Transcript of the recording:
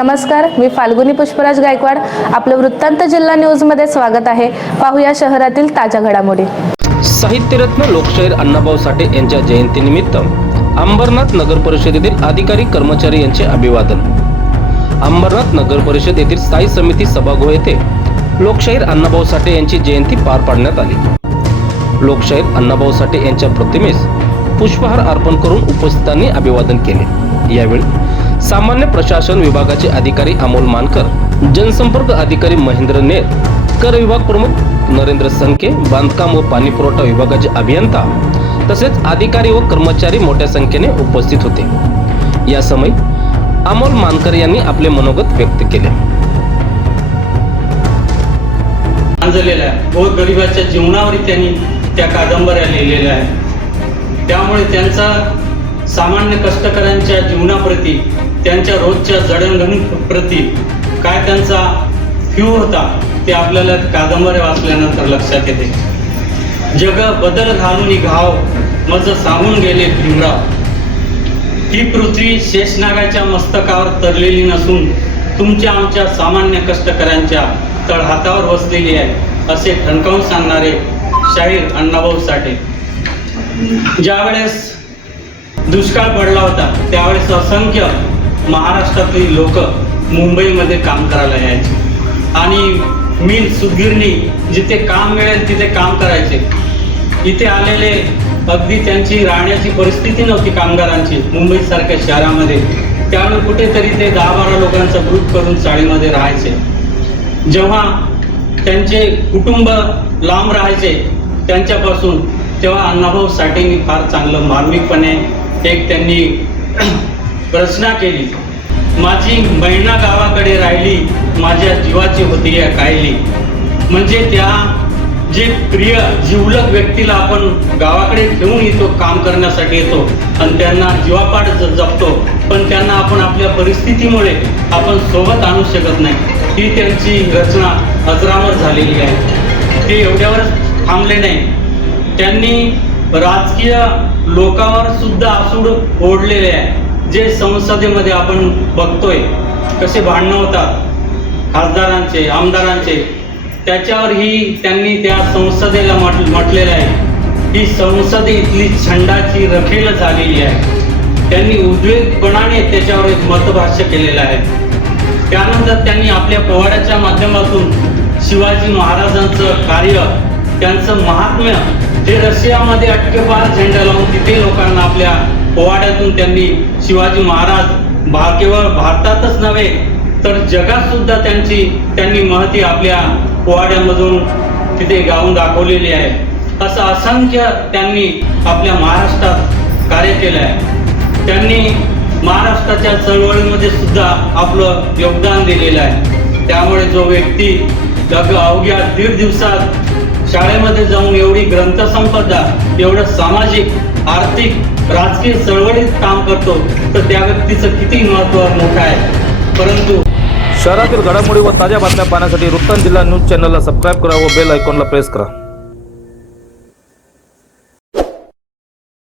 नमस्कार मी फाल्गुनी पुष्पराज गायकवाड. आपलं वृत्तांत जिल्हा न्यूजमध्ये स्वागत आहे. पाहूया शहरातील ताज्या घडामोडी. साहित्यरत्न लोकशाहीर अण्णाभाऊ साठे यांच्या जयंतीनिमित्त अंबरनाथ नगर परिषदेतील अधिकारी कर्मचारी यांचे अभिवादन. अंबरनाथ नगर परिषद येथील स्थायी समिती सभागृह येथे लोकशाहीर अण्णाभाऊ साठे यांची जयंती पार पाडण्यात आली. लोकशाहीर अण्णाभाऊ साठे यांच्या प्रतिमेस पुष्पहार अर्पण करून उपस्थितांनी अभिवादन केले. यावेळी सामान्य प्रशासन विभागाचे अधिकारी अमोल मानकर जनसंपर्क अधिकारी महेंद्र नेर कर विभाग प्रमुख नरेंद्र संके बांधकाम व पाणी पुरवठा विभागाचे अभियंता तसेच अधिकारी व कर्मचारी मोठ्या संख्येने उपस्थित होते. या समय अमोल मानकर यांनी आपले मनोगत व्यक्त केले. गांजलेला व गरिबाच्या जीवनावर त्यांनी त्या कादंबऱ्या लिहिलेल्या आहेत. त्यामुळे त्यांचा सामान्य कष्टकऱ्यांच्या जीवनाप्रती त्यांच्या रोजच्या जडणघडणीप्रती काय त्यांचा फ्यू होता ते आपल्याला कादंबऱ्या वाचल्यानंतर लक्षात येते. जग बदल घालून घाव मज सांगून गेले भीमराव. ही पृथ्वी शेषनागाच्या मस्तकावर तरलेली नसून तुमच्या आमच्या सामान्य कष्टकऱ्यांच्या तळहातावर वसलेली आहे असे ठणकावून सांगणारे शाहीर अण्णाभाऊ साठे. ज्यावेळेस दुष्काळ पडला होता त्यावेळेस असंख्य महाराष्ट्रातील लोक मुंबईमध्ये काम करायला यायचे. आणि मिल सुगिरणी जिथे काम मिळेल तिथे काम करायचे. इथे आलेले अगदी त्यांची राहण्याची परिस्थिती नव्हती कामगारांची मुंबईसारख्या शहरामध्ये. त्यामुळे कुठेतरी ते दहा बारा लोकांचा ग्रुप करून चाळीमध्ये राहायचे. जेव्हा त्यांचे कुटुंब लांब राहायचे त्यांच्यापासून तेव्हा अण्णाभाऊ साठेंनी फार चांगलं मार्मिकपणे एक त्यांनी रचना केली. माझी महिना गावाकडे राहिली माझ्या जीवाची होती या कायली म्हणजे त्या जे प्रिय जीवलक व्यक्तीला आपण गावाकडे घेऊन येतो काम करण्यासाठी येतो आणि त्यांना जीवापाड जपतो पण त्यांना आपण आपल्या परिस्थितीमुळे आपण सोबत आणू शकत नाही. ही त्यांची रचना अजरावर झालेली आहे. ते एवढ्यावरच थांबले नाही. त्यांनी राजकीय लोकांवर सुद्धा आसूड ओढलेले आहे. जे संसदेमध्ये आपण बघतोय कसे भांडणं होतात खासदारांचे आमदारांचे त्याच्यावरही त्यांनी त्या संसदेला म्हट म्हटलेलं आहे. ही संसदे इथली छंडाची रखेल झालेली आहे. त्यांनी उद्वेगपणाने त्याच्यावर एक मतभाष्य केलेलं आहे. त्यानंतर त्यांनी आपल्या पोवाड्याच्या माध्यमातून शिवाजी महाराजांचं कार्य त्यांचं महात्म्य जे रशियामध्ये अटकेपार झेंडा लावून तिथे लोकांना आपल्या पोवाड्यातून त्यांनी शिवाजी महाराज भा केवळ भारतातच नव्हे तर जगात सुद्धा त्यांची त्यांनी महती आपल्या पोवाड्यामधून तिथे गाऊन दाखवलेली आहे. असं असंख्य त्यांनी आपल्या महाराष्ट्रात कार्य केलं आहे. त्यांनी महाराष्ट्राच्या चळवळीमध्ये सुद्धा आपलं योगदान दिलेलं आहे. त्यामुळे जो व्यक्ती अवघ्या दीड दिवसात शाळेमध्ये जाऊन एवढी ग्रंथसंपदा एवढं सामाजिक आर्थिक राजकीय चळवळीत काम करतो तर त्या व्यक्तीचं किती महत्त्व मोठं आहे. परंतु शहरातील घडामोडी व ताज्या बातम्या पाहण्यासाठी वृत्तांत जिल्हा न्यूज चॅनलला सबस्क्राईब करा व बेल आयकॉनला प्रेस करा.